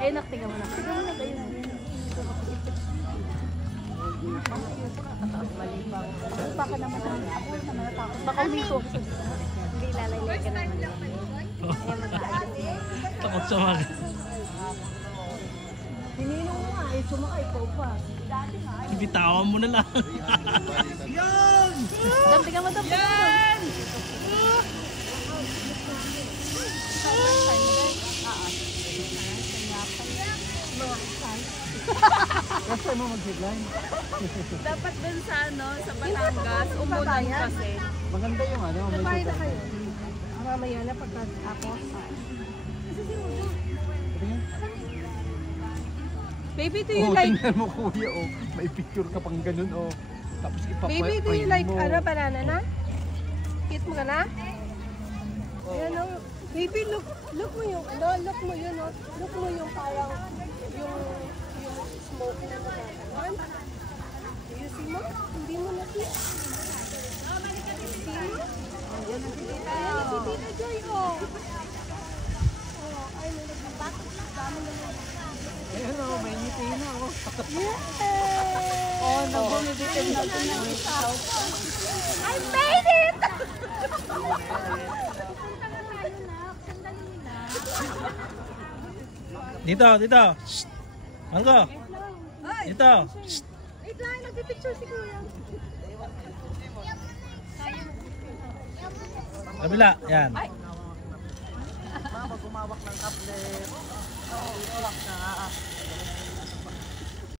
Eh, naktiga mo na. Tiga mo na kayo. Baka naman ako naman natakot. Baka umiso ako sa dito. Hindi lalaylay ka naman. Eh, mag-aayos. Takot sa mga. Hininong mo nga, eh, sumakay ko pa. Dati nga. Bitawan mo na lang. Yan! Dam, tiga mo, Dam. Yan! Kasi mo mag-headline. Dapat dun sa ano, sa Batangas, umulan kasi. Maganda yung ano. Nabayad na kayo. Mamaya na pagkatapos. Baby, do you like... Tingnan mo kuya, oh. May picture ka pang ganun, oh. Tapos ipa-frame mo. Baby, do you like ano, banana na? Eat mo ka na? Ayan, oh. Baby, look mo yung, ano, look mo yun, oh. Look mo yung parang, yung smoke na nagkakaroon. You see mo? Hindi mo na-see. See mo? Ayan, nagtitita. Ayan, nagtitita, Joy, oh. Oh, ay, nagbabatok na. Dami na lang. Ayan, oh. May ngiti na, oh. Yes! Oh, nag-bumibitin na ito ng isa. I made it! Dito, dito. Shh. Manggo. Dito. Shh. Wait lang, nagpipicture si Kuya. Kabila, yan. Mama, gumawak ng tablet. Tulak na.